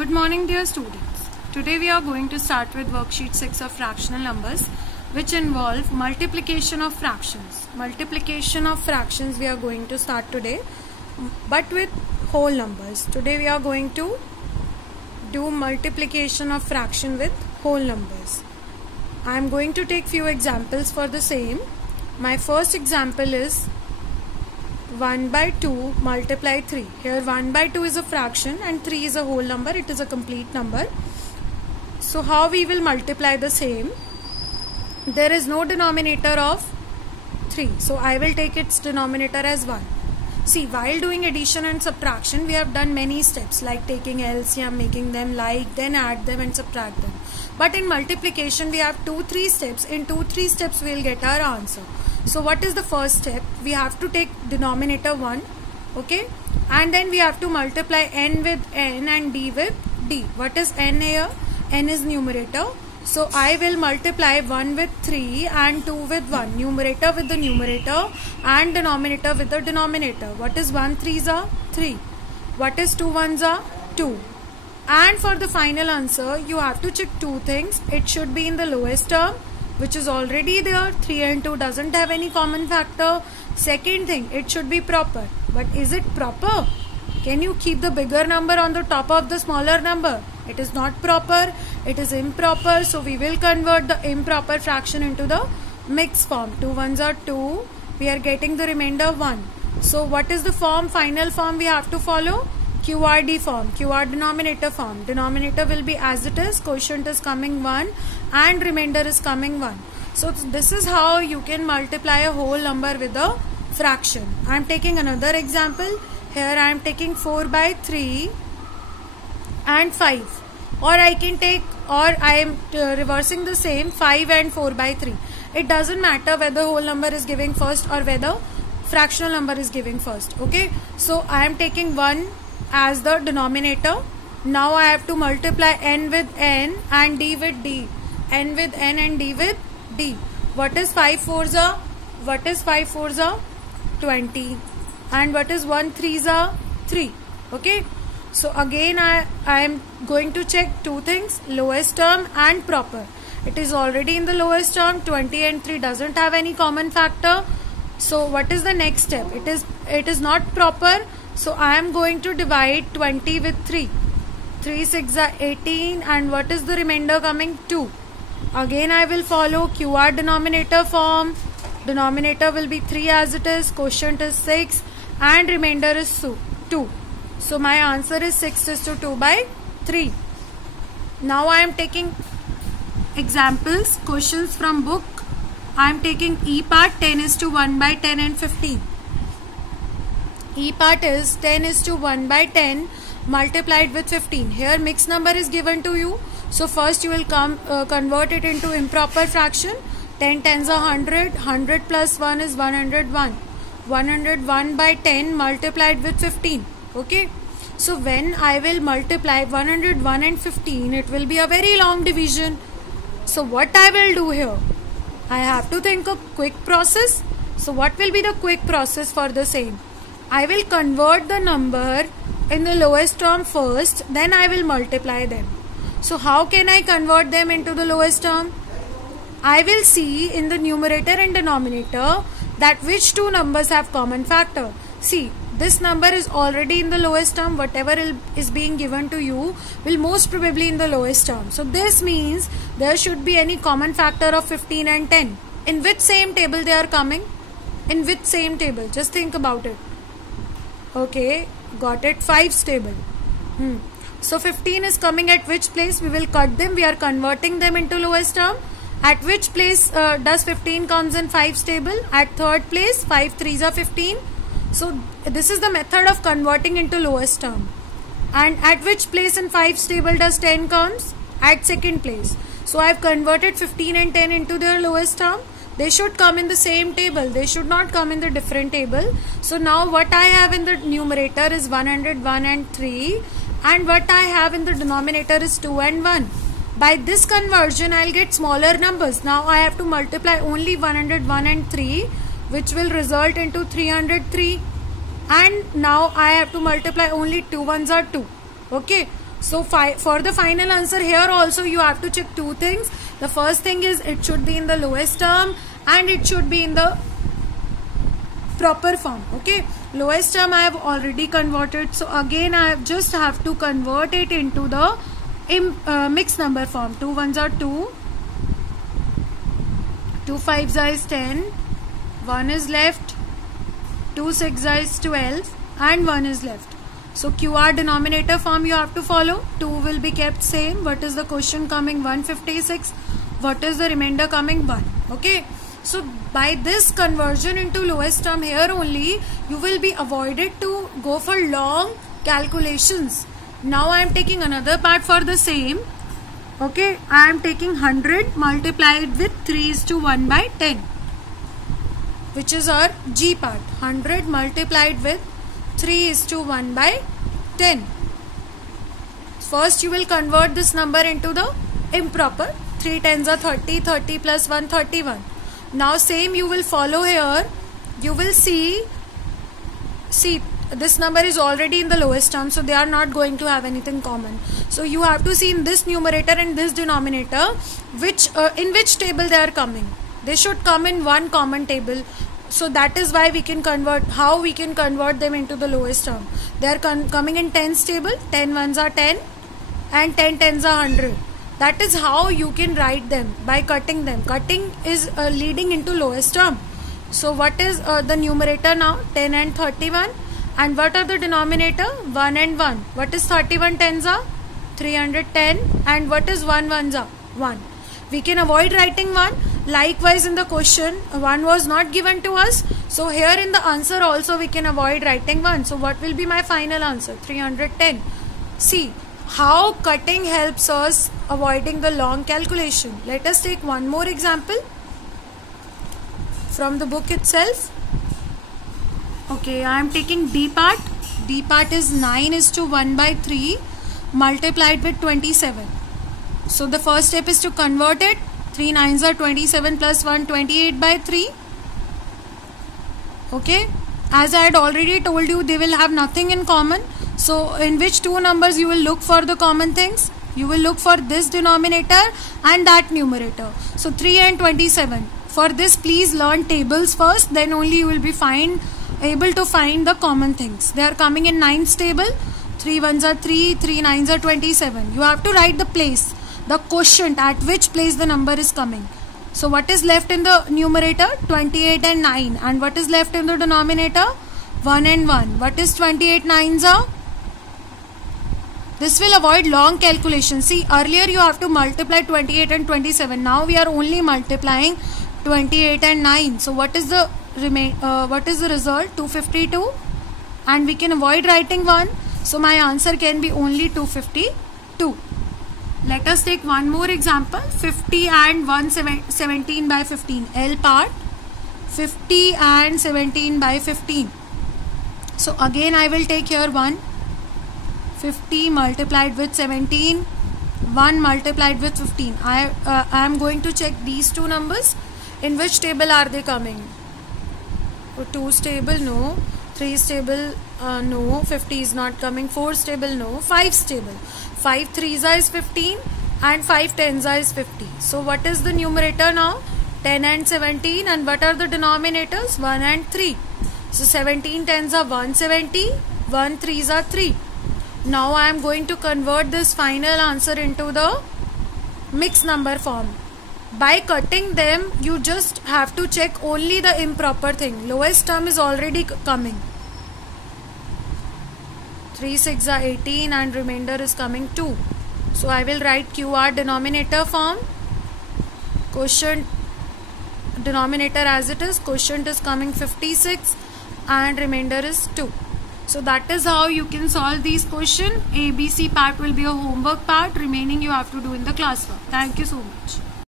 Good morning, dear students. Today we are going to start with worksheet 6 of fractional numbers, which involve multiplication of fractions. Multiplication of fractions we are going to start today, but with whole numbers. Today we are going to do multiplication of fraction with whole numbers. I am going to take few examples for the same. My first example is 1 by 2 multiply 3. Here 1 by 2 is a fraction and 3 is a whole number. It is a complete number. So how we will multiply the same? There is no denominator of 3. So I will take its denominator as 1. See, while doing addition and subtraction, we have done many steps like taking LCM, making them like, then add them and subtract them. But in multiplication, we have 2-3 steps. In 2-3 steps, we will get our answer. So what is the first step? We have to take denominator 1, okay, and then we have to multiply n with n and d with d. What is n here? N is numerator. So I will multiply 1 with 3 and 2 with 1. Numerator with the numerator and denominator with the denominator. What is 1 3s are? 3. What is 2 1s are? 2. And for the final answer, you have to check two things. It should be in the lowest term, which is already there. 3 and 2 doesn't have any common factor. Second thing, it should be proper. But is it proper? Can you keep the bigger number on the top of the smaller number? It is not proper. It is improper. So we will convert the improper fraction into the mixed form. 2 1s are 2. We are getting the remainder 1. So what is the form? Final form we have to follow? QRD form, QR denominator form. Denominator will be as it is, quotient is coming 1 and remainder is coming 1. So this is how you can multiply a whole number with a fraction. I am taking another example. Here I am taking 4 by 3 and 5. Or I can take, or I am reversing the same, 5 and 4 by 3. It doesn't matter whether whole number is giving first or whether fractional number is giving first. Okay. So I am taking 1 as the denominator. Now I have to multiply n with n and d with d. N with n and d with d. What is 5 4s are? What is 5 4s are? 20. And what is 1 3s are? 3. Okay. So again I am going to check two things, lowest term and proper. It is already in the lowest term. 20 and 3 doesn't have any common factor. So what is the next step? It is not proper. So I am going to divide 20 with 3. 3 6 are 18 and what is the remainder coming? 2. Again I will follow QR denominator form. Denominator will be 3 as it is, quotient is 6 and remainder is 2. So my answer is 6:2 by 3. Now I am taking examples, questions from book. I am taking E part 10:1 by 10 and 15. E part is 10:1 by 10 multiplied with 15. Here mixed number is given to you. So first you will convert it into improper fraction. 10 10s are 100. 100 plus 1 is 101. 101 by 10 multiplied with 15. Okay. So when I will multiply 101 and 15, it will be a very long division. So what I will do here? I have to think a quick process. So what will be the quick process for the same? I will convert the number in the lowest term first, then I will multiply them. So how can I convert them into the lowest term? I will see in the numerator and denominator that which two numbers have common factor. See, this number is already in the lowest term. Whatever is being given to you will most probably in the lowest term. So this means there should be any common factor of 15 and 10. In which same table they are coming? In which same table? Just think about it. Okay, got it. 5's table. So 15 is coming at which place? We will cut them. We are converting them into lowest term. At which place does 15 comes in 5's table? At third place. 5 3s are 15. So this is the method of converting into lowest term. And at which place in 5's table does 10 comes? At second place. So I have converted 15 and 10 into their lowest term. They should come in the same table. They should not come in the different table. So now what I have in the numerator is 101 and 3. And what I have in the denominator is 2 and 1. By this conversion, I will get smaller numbers. Now I have to multiply only 101 and 3, which will result into 303. And now I have to multiply only 2 1s are 2. Okay. So for the final answer here also you have to check two things. The first thing is it should be in the lowest term and it should be in the proper form. Okay, lowest term I have already converted, so again I just have to convert it into the mixed number form. 2 ones are 2, 2 fives is 10, 1 is left, 2 6 is 12 and 1 is left. So QR denominator form you have to follow. 2 will be kept same. What is the question coming? 156. What is the remainder coming? 1. Okay. So by this conversion into lowest term here only you will be avoided to go for long calculations. Now I am taking another part for the same. Okay, I am taking 100 multiplied with 3:1 by 10, which is our G part. 100 multiplied with 3:1 by 10. First you will convert this number into the improper. 3 tens are 30, 30 plus 1, 31. Now same you will follow here. You will see this number is already in the lowest term, so they are not going to have anything common. So you have to see in this numerator and this denominator in which table they are coming. They should come in one common table. So that is why we can convert, how we can convert them into the lowest term. They are coming in tens table. 10 ones are 10 and 10 tens are 100. That is how you can write them, by cutting them. Cutting is leading into lowest term. So what is the numerator now? 10 and 31. And what are the denominator? 1 and 1. What is 31 tens are? 310. And what is 1 ones are? 1. We can avoid writing 1. Likewise in the question 1 was not given to us. So here in the answer also we can avoid writing 1. So what will be my final answer? 310. See how cutting helps us avoiding the long calculation. Let us take one more example from the book itself. Okay, I am taking D part. D part is 9:1 by 3 multiplied with 27. So the first step is to convert it. 3 nines are 27 plus 1, 28 by 3. Okay, as I had already told you, they will have nothing in common. So in which two numbers you will look for the common things? You will look for this denominator and that numerator. So 3 and 27. For this please learn tables first, then only you will be able to find the common things. They are coming in 9's table. 3 ones are 3, 3 nines are 27. You have to write the place, the quotient at which place the number is coming. So what is left in the numerator? 28 and 9. And what is left in the denominator? 1 and 1. What is 28 nines are? This will avoid long calculation. See, earlier you have to multiply 28 and 27. Now we are only multiplying 28 and 9. So what is the result? 252. And we can avoid writing 1. So my answer can be only 252. Let us take one more example. 50 and 17 by 15. L part. 50 and 17 by 15. So again I will take here 1. 50 multiplied with 17. 1 multiplied with 15. I am going to check these two numbers. In which table are they coming? 2's table, no. 3's table, no. 50 is not coming. 4's table, no. 5's table. 5 3's is 15 and 5 10's is 50. So what is the numerator now? 10 and 17. And what are the denominators? 1 and 3. So 17 10's are 170. 1 3's are 3. Now I am going to convert this final answer into the mixed number form. By cutting them, you just have to check only the improper thing. Lowest term is already coming. 3 6 are 18 and remainder is coming 2. So I will write QR denominator form. Quotient denominator as it is. Quotient is coming 56 and remainder is 2. So that is how you can solve these questions. ABC part will be a homework part. Remaining you have to do in the classwork. Thank you so much.